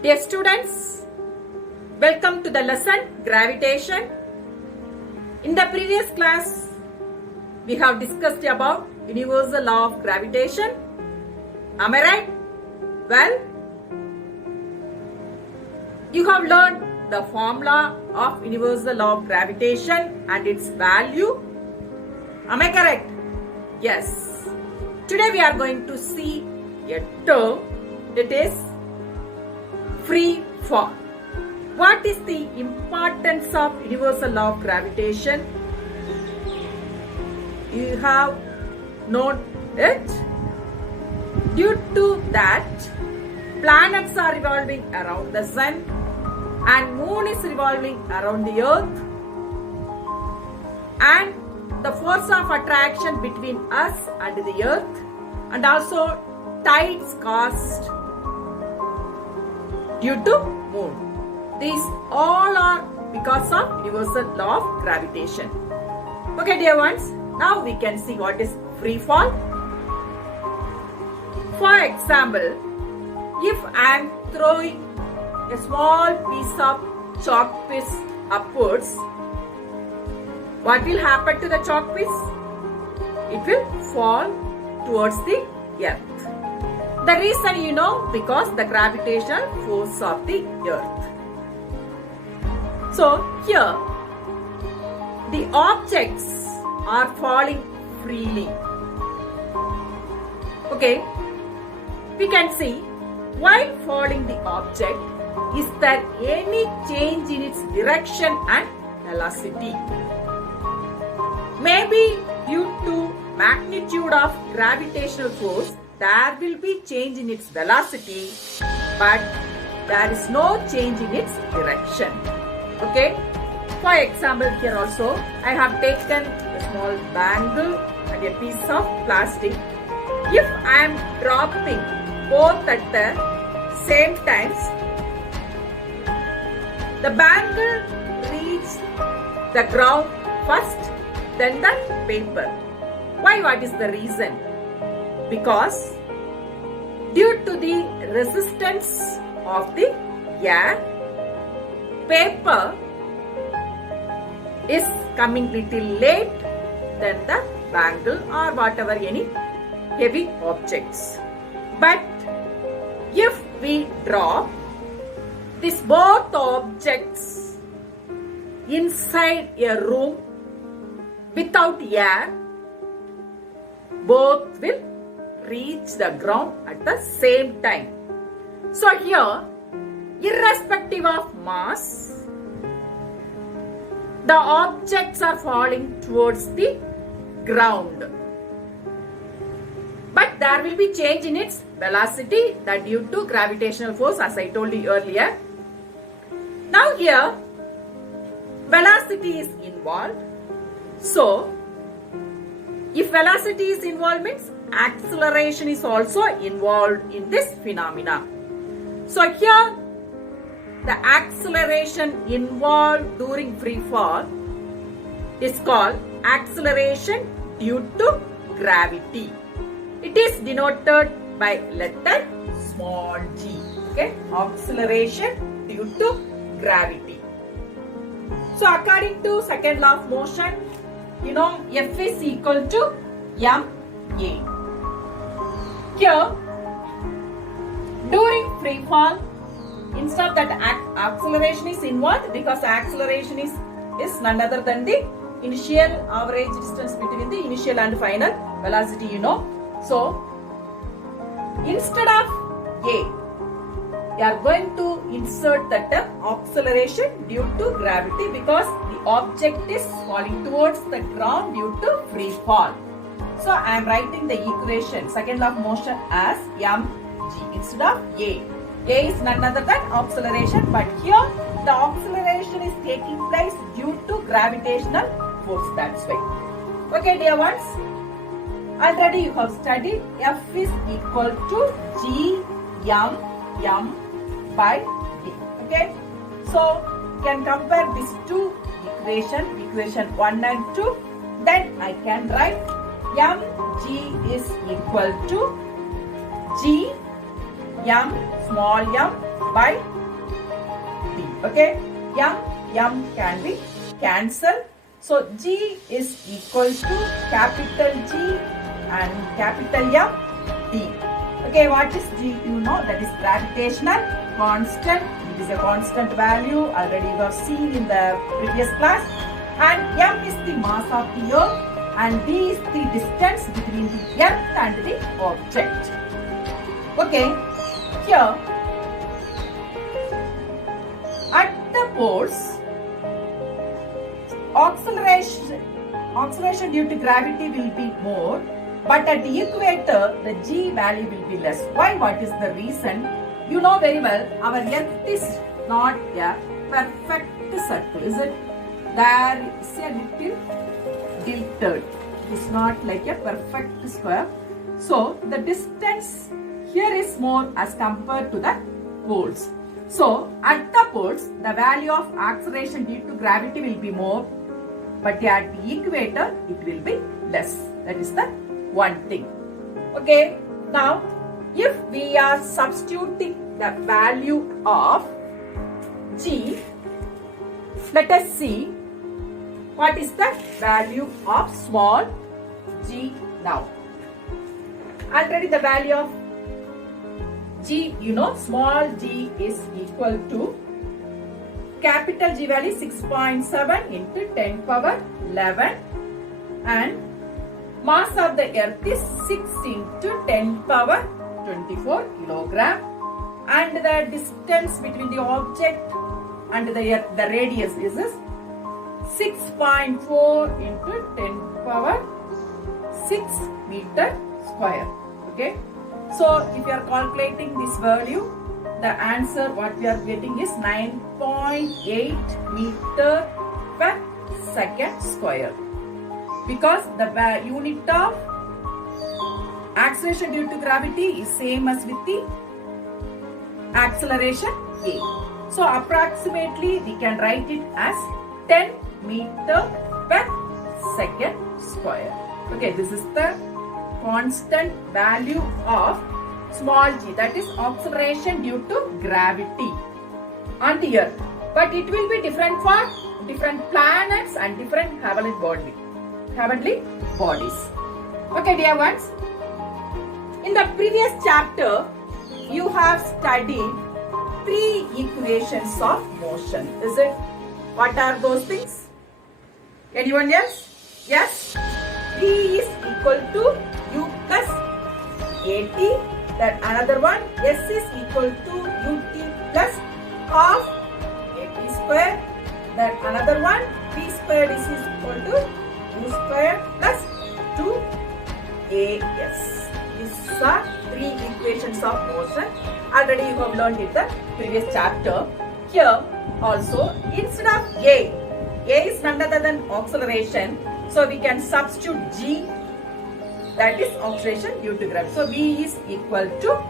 Dear students, welcome to the lesson Gravitation. In the previous class, we have discussed about universal law of gravitation. Am I right? Well, you have learned the formula of universal law of gravitation and its value. Am I correct? Yes. Today we are going to see a term that is free fall. What is the importance of universal law of gravitation? You have known it. Due to that, planets are revolving around the sun and moon is revolving around the earth, and the force of attraction between us and the earth, and also tides caused due to moon. These all are because of universal law of gravitation. Okay, dear ones, now we can see what is free fall. For example, if I am throwing a small piece of chalk piece upwards, what will happen to the chalk piece? It will fall towards the earth. The reason you know, because the gravitational force of the earth. So here, the objects are falling freely. Okay, we can see while falling the object, is there any change in its direction and velocity? Maybe due to magnitude of gravitational force, there will be change in its velocity, but there is no change in its direction. Okay. For example, here also, I have taken a small bangle and a piece of plastic. If I am dropping both at the same times, the bangle reaches the ground first, then the paper. Why? What is the reason? Because due to the resistance of the air, paper is coming little late than the bangle or whatever any heavy objects. But if we drop these both objects inside a room without air, both will reach the ground at the same time. So here, irrespective of mass, the objects are falling towards the ground. But there will be change in its velocity, that due to gravitational force, as I told you earlier. Now here, velocity is involved. So, if velocity is involved, means acceleration is also involved in this phenomena. So here, the acceleration involved during free fall is called acceleration due to gravity. It is denoted by letter small g. Okay, acceleration due to gravity. So according to second law of motion, you know, F is equal to ma. Here, during free fall, instead of that acceleration is involved, because acceleration is none other than the initial average distance between the initial and final velocity, you know. So, instead of A, you are going to insert the term acceleration due to gravity, because the object is falling towards the ground due to free fall. So, I am writing the equation, second law of motion, as mg instead of A. A is none other than acceleration, but here the acceleration is taking place due to gravitational force. That's why. Okay, dear ones, already you have studied F is equal to G m by D. Okay, so you can compare these two equations, equation 1 and 2. Then I can write mg is equal to G m small m by d. Okay, m can be cancelled. So G is equal to capital G and capital M D. Okay, what is G? You know, that is gravitational constant. It is a constant value. Already you have seen in the previous class. And M is the mass of the earth and D is the distance between the earth and the object. Okay, here at the poles, acceleration due to gravity will be more, but at the equator the G value will be less. Why? What is the reason? You know very well, our earth is not a perfect circle, is it? There is a little tilted. It is not like a perfect square. So the distance here is more as compared to the poles. So at the poles, the value of acceleration due to gravity will be more, but at the equator it will be less. That is the one thing. Okay, now if we are substituting the value of G, let us see what is the value of small g now. Already the value of G, you know, small g is equal to capital G value 6.7 into 10 power 11 and mass of the earth is 6 into 10 power 24 kilogram and the distance between the object and the earth, the radius is 6.4 into 10 power 6 meter square. Okay. So if you are calculating this value, the answer what we are getting is 9.8 meter per second square. Because the unit of acceleration due to gravity is same as with the acceleration A. So approximately we can write it as 10 meter per second square. Okay, this is the constant value of small g, that is acceleration due to gravity on the earth. But it will be different for different planets and different heavenly bodies. Okay, dear ones, in the previous chapter you have studied 3 equations of motion, is it? What are those things? Anyone else? Yes? V is equal to U plus AT. That another one, S is equal to UT plus half AT square. That another one, V squared is equal to U squared plus 2AS. These are 3 equations of motion. Already you have learned in the previous chapter. Here also, instead of A is none other than acceleration. So we can substitute G, that is acceleration due to gravity. So V is equal to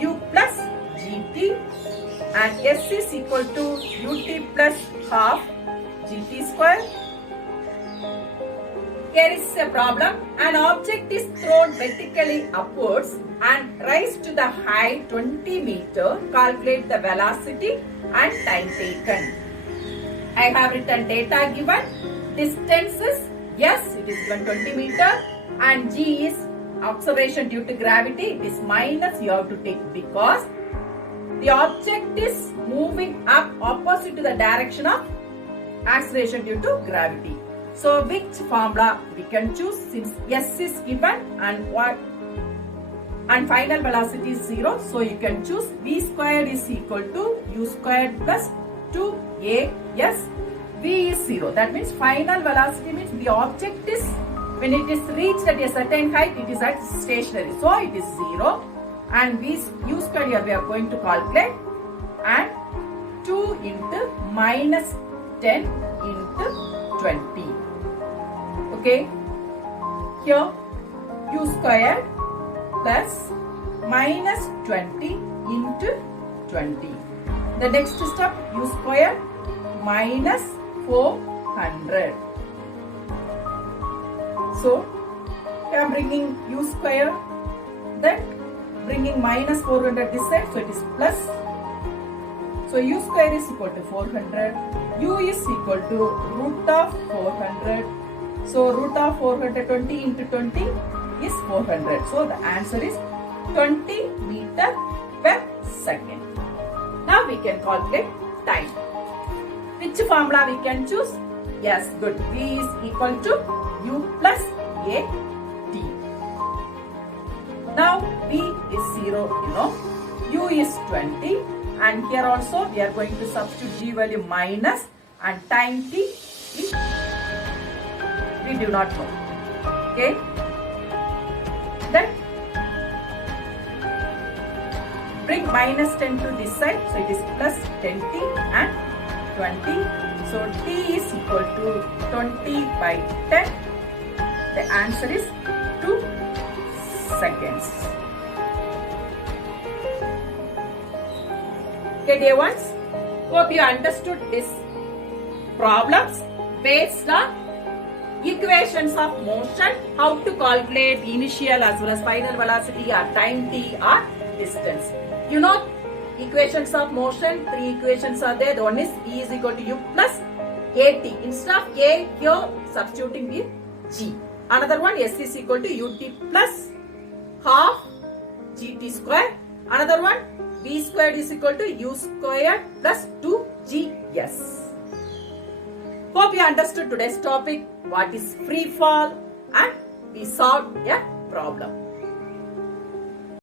U plus GT and S is equal to UT plus half GT square. Here is a problem. An object is thrown vertically upwards and rise to the height 20 meter. Calculate the velocity and time taken. I have written data given. Distance is, yes, it is given 20 meter and G is acceleration due to gravity. It is minus you have to take because the object is moving up opposite to the direction of acceleration due to gravity. So which formula we can choose since S is given and final velocity is 0. So you can choose V squared is equal to U squared plus 2AS. V is 0. That means final velocity means the object is, when it is reached at a certain height, it is at stationary. So it is 0. And U squared here we are going to calculate. And 2 into minus 10 into 20. Okay. Here U squared plus minus 20 into 20. The next step, U squared minus 400. So I am bringing U square, then bringing minus 400 this side, so it is plus. So u square is equal to 400. U is equal to root of 400. So root of 420 into 20 is 400. So the answer is 20 meter per second. Now we can calculate time. Which formula we can choose? Yes, good. V is equal to U plus A T. Now V is 0, U is 20, and here also we are going to substitute G value minus, and time T is, we do not know. Okay. Then bring minus 10 to this side, so it is plus 10T and 20. So T is equal to 20 by 10. The answer is 2 seconds. Okay, dear ones, hope you understood this problems based on equations of motion, how to calculate initial as well as final velocity or time t or distance. You know equations of motion, 3 equations are there. The one is E is equal to U plus AT. Instead of A, here substituting with G. Another one, S is equal to UT plus half GT square. Another one, V squared is equal to U squared plus 2GS. Hope you understood today's topic, what is free fall, and we solved a problem.